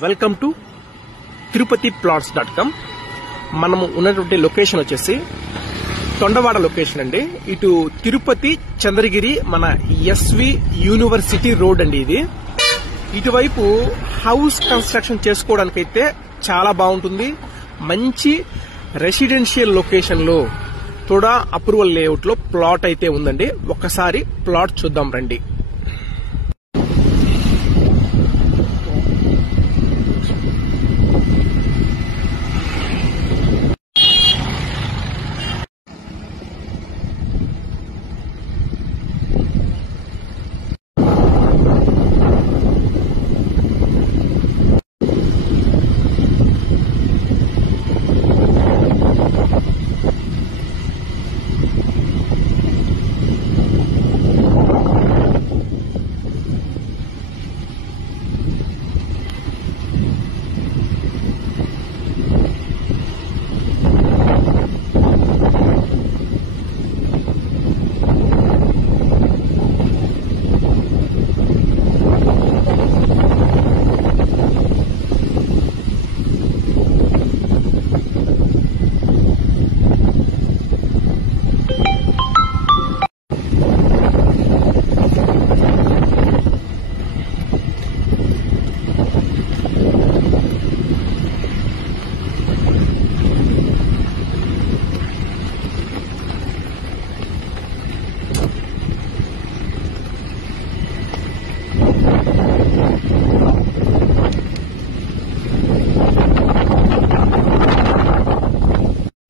Welcome to tirupatiplots.com. మనము ఉన్నటువంటి location వచ్చేసి తొండవాడ లొకేషన్ అండి. ఇటు తిరుపతి చంద్రగిరి మన ఎస్వి యూనివర్సిటీ రోడ్ అండి. ఇది ఇటువైపు హౌస్ కన్స్ట్రక్షన్ చేసుకోవడానికైతే చాలా బాగుంటుంది. మంచి రెసిడెన్షియల్ లొకేషన్ లో తోడా అప్రూవల్ లేఅవుట్ లో ప్లాట్ అయితే ఉందండి. ఒక్కసారి ప్లాట్ చూద్దాం రండి.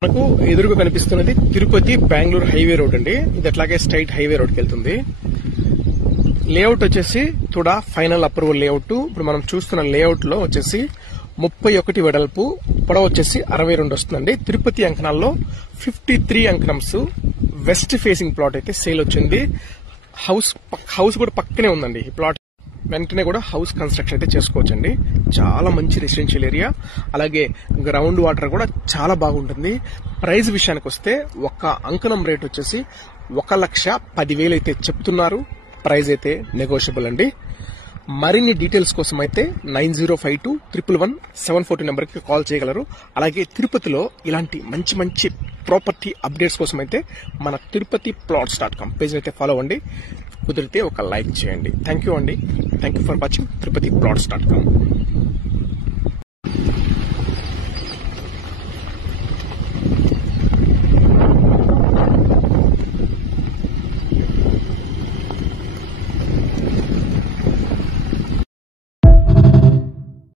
మనకు ఎదురుగా కనిపిస్తున్నది తిరుపతి బెంగళూరు హైవే రోడ్ అండి. ఇది అట్లాగే స్ట్రైట్ హైవే రోడ్కి వెళ్తుంది. లేఅవుట్ వచ్చేసి తుడా ఫైనల్ అప్రూవల్ లేఅవుట్. ఇప్పుడు మనం చూస్తున్న లేఅవుట్ లో వచ్చేసి 31 వెడల్పు, పొడవు వచ్చేసి 62 వస్తుందండి. తిరుపతి అంకణాల్లో 53 అంకణంస్ వెస్ట్ ఫేసింగ్ ప్లాట్ అయితే సేల్ వచ్చింది. హౌస్ కూడా పక్కనే ఉందండి. ఈ ప్లాట్ వెంటనే కూడా హౌస్ కన్స్ట్రక్షన్ అయితే చేసుకోవచ్చండి. చాలా మంచి రెసిడెన్షియల్ ఏరియా, అలాగే గ్రౌండ్ వాటర్ కూడా చాలా బాగుంటుంది. ప్రైస్ విషయానికి వస్తే ఒక అంకణం రేట్ వచ్చేసి 1,10,000 అయితే చెప్తున్నారు. ప్రైస్ అయితే నెగోషియబుల్ అండి. మరిన్ని డీటెయిల్స్ కోసం అయితే 9052111742 నెంబర్ కి కాల్ చేయగలరు. అలాగే తిరుపతిలో ఇలాంటి మంచి మంచి ప్రాపర్టీ అప్డేట్స్ కోసం అయితే మన tirupatiplots.com పేజ్ అయితే ఫాలో అవ్వండి. కుదిరితే ఒక లైక్ చేయండి. థ్యాంక్ యూ అండి. Thank you for watching tirupatiplots.com.